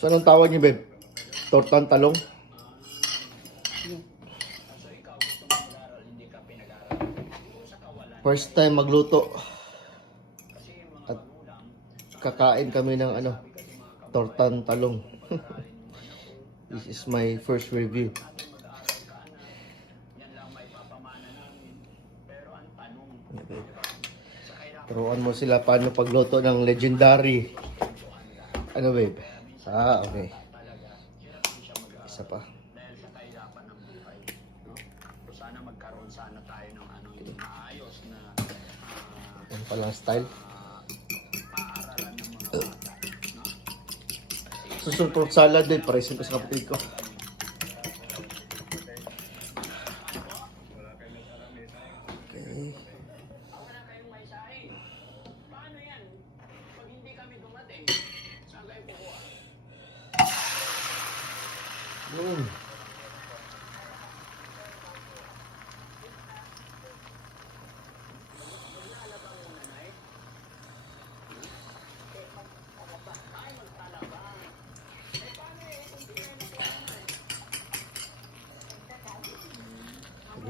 So, anong tawag niyo, babe? Tortang talong? First time magluto. At kakain kami ng tortang talong. This is my first review. Turuan mo sila paano pagluto ng legendary. Ano, babe? Okay. Isa pa. Sana magkaroon sana tayo ng maayos na Yan palang style. paaralan ng mga bata. Susunod fruit salad din. Paresin ko sa kapatid ko. Okay. Wala kayong may sahin. Paano yan? Pag hindi kami dumating, saan kayo kukuha? Yun.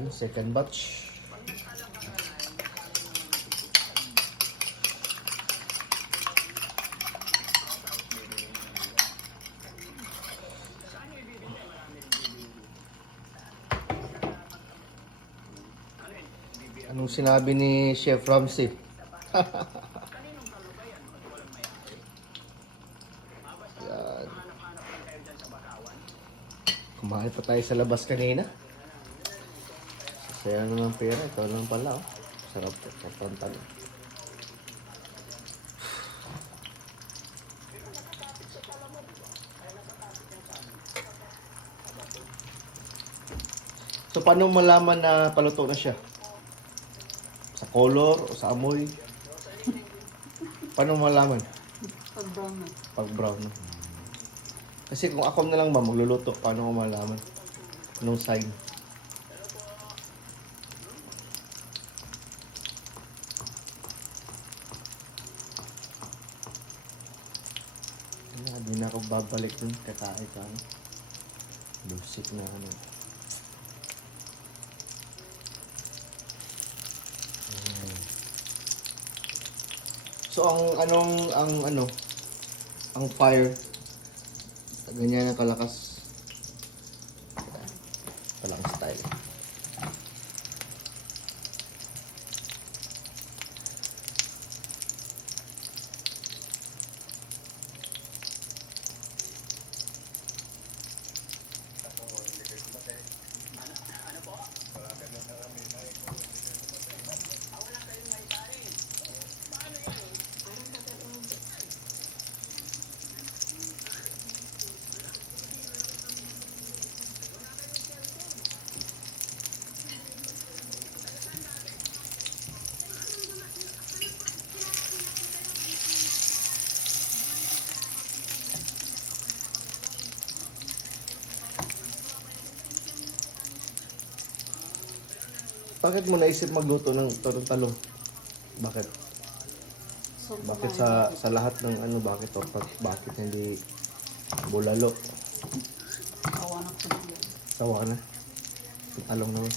Yun, second batch. Anong sinabi ni Chef Ramsay? Yan. Kumain pa tayo sa labas kanina. Sayang naman pera. Ito lang pala. Oh. Sarap po. Sarap talo. So, paano malaman na paluto na siya? Sa color o sa amoy? Paano malaman? Pag brown na. Pag brown na. Kasi kung ako na lang ba magluluto, paano ko malaman? Anong sign? Hindi na ako babalik dun. Kakain ka. Lusik na . So ang fire ganyan ang kalakas. Palang style. Bakit mo naisip magluto ng talong? Bakit? So, Bakit sa lahat ng bakit hindi bulalo? Awa na ko na. Sawa na. Talong naman.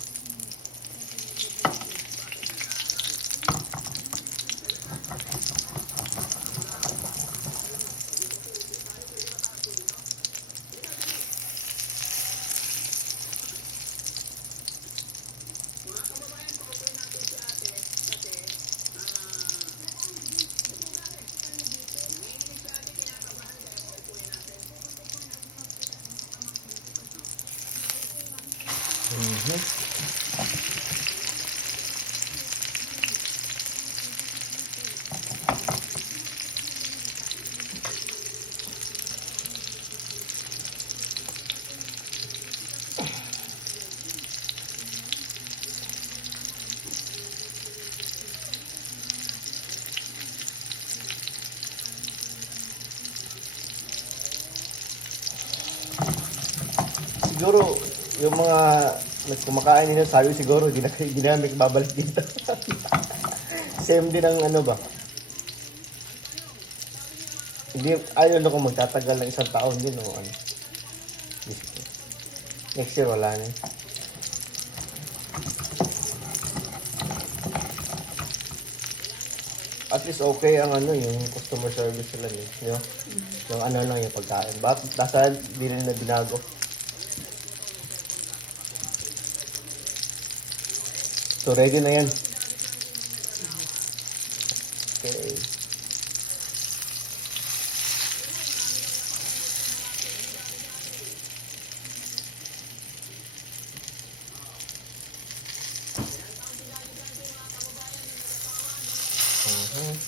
Siguro, yung mga kumakain nila sayo siguro, hindi na kami babalik dito. Same din ang ba? Hindi, ayaw na kung magtatagal ng isang taon yun o ano. Next year, wala na. At least okay ang ano, yung customer service nila eh. Yung ano lang yung pagkain. Bakit? Dahil hindi nila binago. So, ready na yan. Okay. Mhm.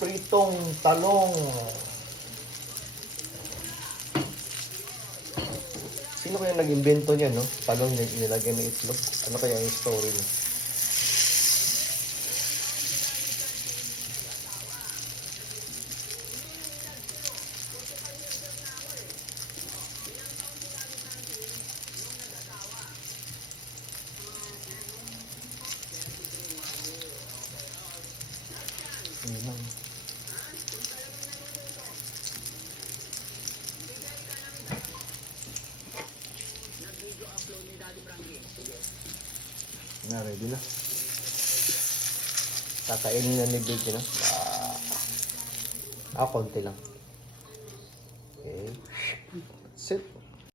Pritong talong. Sino kaya nag-invento niya, no? Talong niya nilagyan ng itlog. Ano kaya yung story niya? Yun lang. Na, ready na. Kakainin na ni Big, no? Konti lang. Okay. That's it.